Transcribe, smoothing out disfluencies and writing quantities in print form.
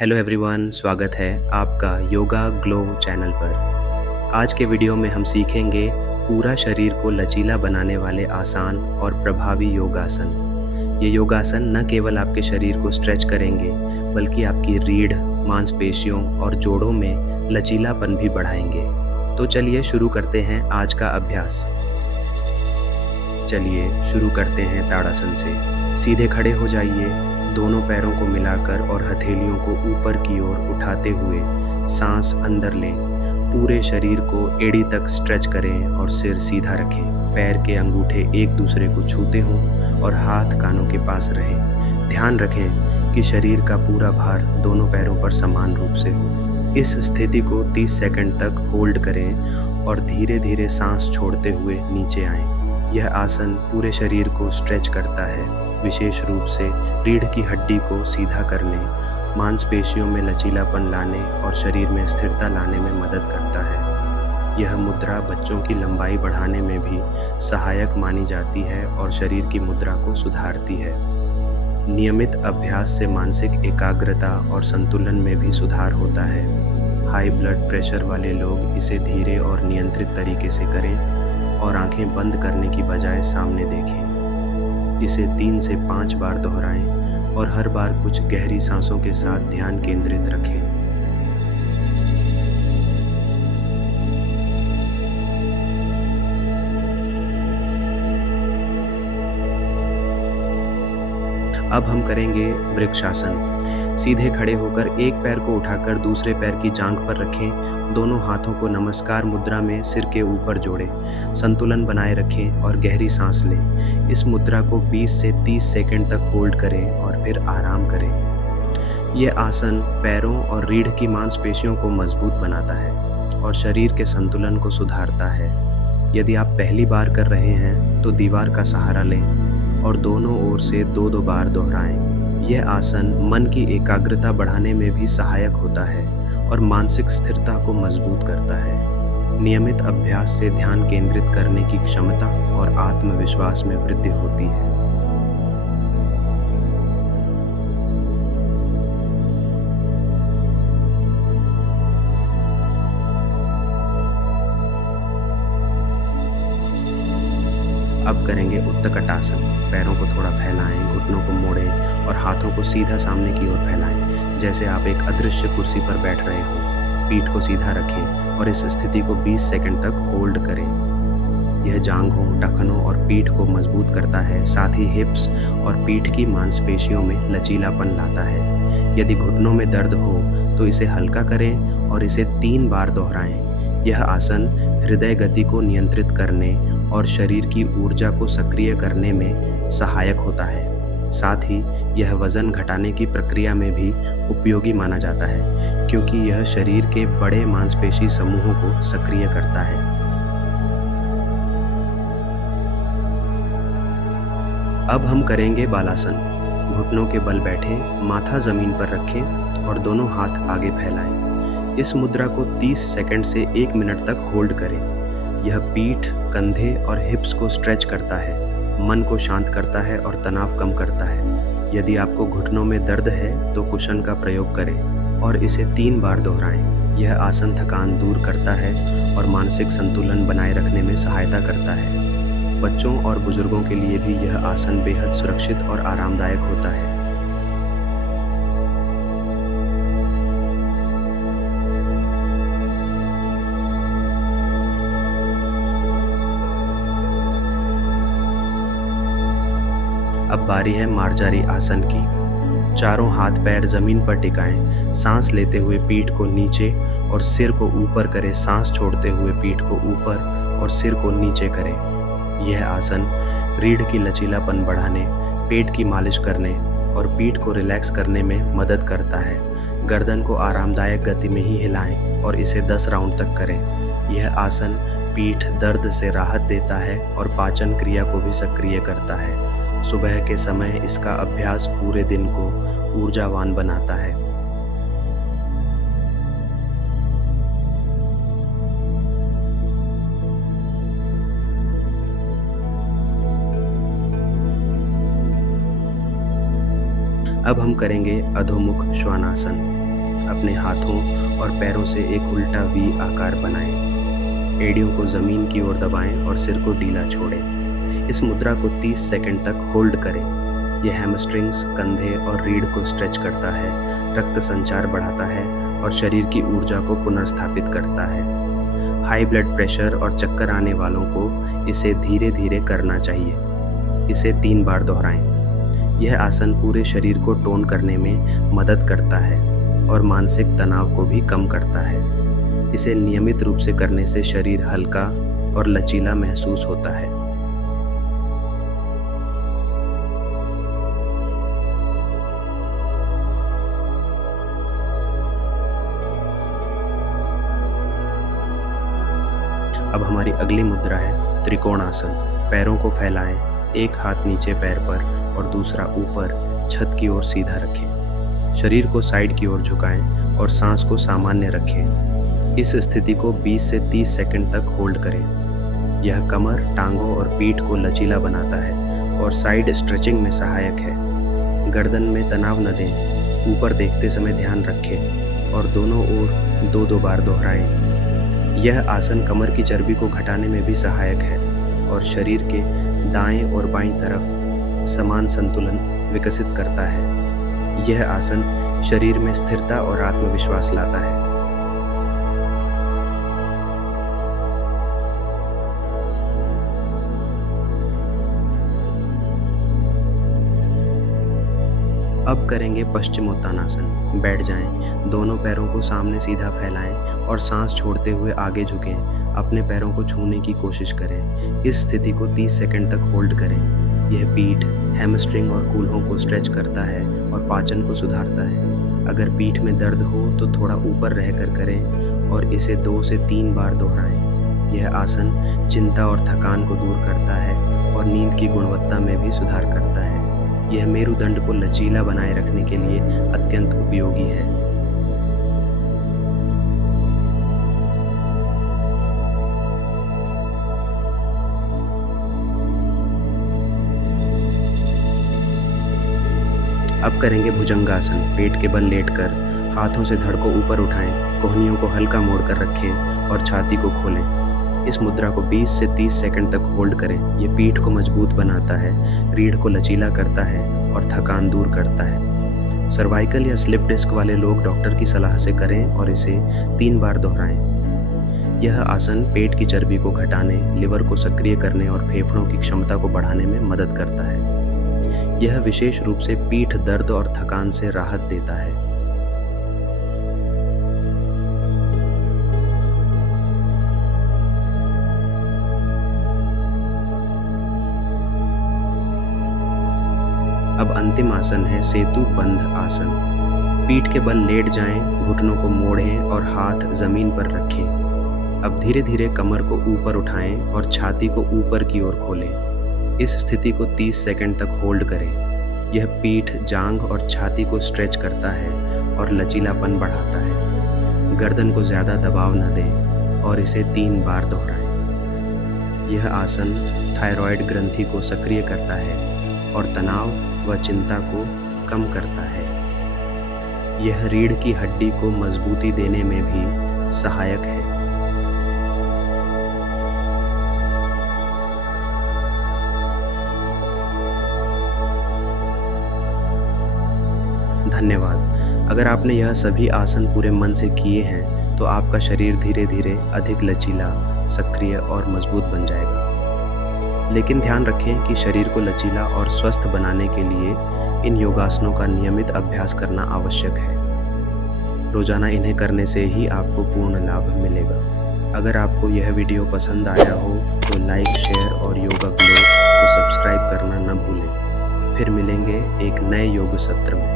Hello everyone, स्वागत है आपका योगा ग्लो चैनल पर। आज के वीडियो में हम सीखेंगे पूरा शरीर को लचीला बनाने वाले आसान और प्रभावी योगासन। ये योगासन न केवल आपके शरीर को स्ट्रेच करेंगे बल्कि आपकी रीढ़, मांसपेशियों और जोड़ों में लचीलापन भी बढ़ाएंगे। तो चलिए शुरू करते हैं आज का अभ्यास। चलिए शुरू करते हैं ताड़ासन से। सीधे खड़े हो जाइए, दोनों पैरों को मिलाकर और हथेलियों को ऊपर की ओर उठाते हुए सांस अंदर लें। पूरे शरीर को एड़ी तक स्ट्रेच करें और सिर सीधा रखें। पैर के अंगूठे एक दूसरे को छूते हों और हाथ कानों के पास रहें। ध्यान रखें कि शरीर का पूरा भार दोनों पैरों पर समान रूप से हो। इस स्थिति को 30 सेकंड तक होल्ड करें और धीरे धीरे सांस छोड़ते हुए नीचे आएं। यह आसन पूरे शरीर को स्ट्रेच करता है, विशेष रूप से रीढ़ की हड्डी को सीधा करने, मांसपेशियों में लचीलापन लाने और शरीर में स्थिरता लाने में मदद करता है। यह मुद्रा बच्चों की लंबाई बढ़ाने में भी सहायक मानी जाती है और शरीर की मुद्रा को सुधारती है। नियमित अभ्यास से मानसिक एकाग्रता और संतुलन में भी सुधार होता है। हाई ब्लड प्रेशर वाले लोग इसे धीरे और नियंत्रित तरीके से करें और आंखें बंद करने की बजाय सामने देखें। इसे 3 से 5 बार दोहराएं और हर बार कुछ गहरी सांसों के साथ ध्यान केंद्रित रखें। अब हम करेंगे वृक्षासन। सीधे खड़े होकर एक पैर को उठाकर दूसरे पैर की जांघ पर रखें। दोनों हाथों को नमस्कार मुद्रा में सिर के ऊपर जोड़ें। संतुलन बनाए रखें और गहरी सांस लें। इस मुद्रा को 20 से 30 सेकंड तक होल्ड करें और फिर आराम करें। यह आसन पैरों और रीढ़ की मांसपेशियों को मजबूत बनाता है और शरीर के संतुलन को सुधारता है। यदि आप पहली बार कर रहे हैं तो दीवार का सहारा लें और दोनों ओर से 2-2 बार दोहराएं। यह आसन मन की एकाग्रता बढ़ाने में भी सहायक होता है और मानसिक स्थिरता को मजबूत करता है। नियमित अभ्यास से ध्यान केंद्रित करने की क्षमता और आत्मविश्वास में वृद्धि होती है। अब करेंगे उत्तकटासन। पैरों को थोड़ा फैलाएं, घुटनों को मोड़ें और हाथों को सीधा सामने की ओर फैलाएं, जैसे आप एक अदृश्य कुर्सी पर बैठ रहे हो। पीठ को सीधा रखें और इस स्थिति को 20 सेकंड तक होल्ड करें। यह जांघों, टखनों और पीठ को मजबूत करता है, साथ ही हिप्स और पीठ की मांसपेशियों में लचीलापन लाता है। यदि घुटनों में दर्द हो तो इसे हल्का करें और इसे 3 बार दोहराएं। यह आसन हृदय गति को नियंत्रित करने और शरीर की ऊर्जा को सक्रिय करने में सहायक होता है। साथ ही यह वजन घटाने की प्रक्रिया में भी उपयोगी माना जाता है, क्योंकि यह शरीर के बड़े मांसपेशी समूहों को सक्रिय करता है। अब हम करेंगे बालासन। घुटनों के बल बैठें, माथा जमीन पर रखें और दोनों हाथ आगे फैलाएं। इस मुद्रा को 30 सेकंड से 1 मिनट तक होल्ड करें। यह पीठ, कंधे और हिप्स को स्ट्रेच करता है, मन को शांत करता है और तनाव कम करता है। यदि आपको घुटनों में दर्द है तो कुशन का प्रयोग करें और इसे 3 बार दोहराएं। यह आसन थकान दूर करता है और मानसिक संतुलन बनाए रखने में सहायता करता है। बच्चों और बुजुर्गों के लिए भी यह आसन बेहद सुरक्षित और आरामदायक होता है। अब बारी है मार्जारी आसन की। चारों हाथ पैर जमीन पर टिकाएं। सांस लेते हुए पीठ को नीचे और सिर को ऊपर करें। सांस छोड़ते हुए पीठ को ऊपर और सिर को नीचे करें। यह आसन रीढ़ की लचीलापन बढ़ाने, पेट की मालिश करने और पीठ को रिलैक्स करने में मदद करता है। गर्दन को आरामदायक गति में ही हिलाएं और इसे 10 राउंड तक करें। यह आसन पीठ दर्द से राहत देता है और पाचन क्रिया को भी सक्रिय करता है। सुबह के समय इसका अभ्यास पूरे दिन को ऊर्जावान बनाता है। अब हम करेंगे अधोमुख श्वानासन। अपने हाथों और पैरों से एक उल्टा वी आकार बनाएं। एड़ियों को ज़मीन की ओर दबाएं और सिर को ढीला छोड़ें। इस मुद्रा को 30 सेकंड तक होल्ड करें। यह हैमस्ट्रिंग्स, कंधे और रीढ़ को स्ट्रेच करता है, रक्त संचार बढ़ाता है और शरीर की ऊर्जा को पुनर्स्थापित करता है। हाई ब्लड प्रेशर और चक्कर आने वालों को इसे धीरे धीरे करना चाहिए। इसे 3 बार दोहराएं। यह आसन पूरे शरीर को टोन करने में मदद करता है और मानसिक तनाव को भी कम करता है। इसे नियमित रूप से करने से शरीर हल्का और लचीला महसूस होता है। अब हमारी अगली मुद्रा है त्रिकोणासन। पैरों को फैलाएं, एक हाथ नीचे पैर पर और दूसरा ऊपर छत की ओर सीधा रखें। शरीर को साइड की ओर झुकाएं और सांस को सामान्य रखें। इस स्थिति को 20 से 30 सेकंड तक होल्ड करें। यह कमर, टांगों और पीठ को लचीला बनाता है और साइड स्ट्रेचिंग में सहायक है। गर्दन में तनाव न दें। ऊपर देखते समय ध्यान रखें और दोनों ओर 2-2 बार दोहराएं। यह आसन कमर की चर्बी को घटाने में भी सहायक है और शरीर के दाएं और बाईं तरफ समान संतुलन विकसित करता है। यह आसन शरीर में स्थिरता और आत्मविश्वास लाता है। अब करेंगे पश्चिमोत्तानासन। बैठ जाएं, दोनों पैरों को सामने सीधा फैलाएं और सांस छोड़ते हुए आगे झुकें। अपने पैरों को छूने की कोशिश करें। इस स्थिति को 30 सेकंड तक होल्ड करें। यह पीठ, हैमस्ट्रिंग और कूल्हों को स्ट्रेच करता है और पाचन को सुधारता है। अगर पीठ में दर्द हो तो थोड़ा ऊपर रहकर करें और इसे 2 से 3 बार दोहराएं। यह आसन चिंता और थकान को दूर करता है और नींद की गुणवत्ता में भी सुधार करता है। यह मेरुदंड को लचीला बनाए रखने के लिए अत्यंत उपयोगी है। अब करेंगे भुजंगासन। पेट के बल लेटकर हाथों से धड़ को ऊपर उठाएं, कोहनियों को हल्का मोड़कर रखें और छाती को खोलें। इस मुद्रा को 20 से 30 सेकंड तक होल्ड करें। यह पीठ को मजबूत बनाता है, रीढ़ को लचीला करता है और थकान दूर करता है। सर्वाइकल या स्लिप डिस्क वाले लोग डॉक्टर की सलाह से करें और इसे 3 बार दोहराएं। यह आसन पेट की चर्बी को घटाने, लिवर को सक्रिय करने और फेफड़ों की क्षमता को बढ़ाने में मदद करता है। यह विशेष रूप से पीठ दर्द और थकान से राहत देता है। अब अंतिम आसन है सेतु बंध आसन। पीठ के बल लेट जाएं, घुटनों को मोड़ें और हाथ जमीन पर रखें। अब धीरे धीरे कमर को ऊपर उठाएं और छाती को ऊपर की ओर खोलें। इस स्थिति को 30 सेकंड तक होल्ड करें। यह पीठ, जांघ और छाती को स्ट्रेच करता है और लचीलापन बढ़ाता है। गर्दन को ज़्यादा दबाव न दें और इसे 3 बार दोहराएं। यह आसन थायराइड ग्रंथि को सक्रिय करता है और तनाव व चिंता को कम करता है। यह रीढ़ की हड्डी को मजबूती देने में भी सहायक है। धन्यवाद। अगर आपने यह सभी आसन पूरे मन से किए हैं तो आपका शरीर धीरे धीरे अधिक लचीला, सक्रिय और मजबूत बन जाएगा। लेकिन ध्यान रखें कि शरीर को लचीला और स्वस्थ बनाने के लिए इन योगासनों का नियमित अभ्यास करना आवश्यक है। रोजाना इन्हें करने से ही आपको पूर्ण लाभ मिलेगा। अगर आपको यह वीडियो पसंद आया हो तो लाइक, शेयर और योगा ग्लो को सब्सक्राइब करना न भूलें। फिर मिलेंगे एक नए योग सत्र में।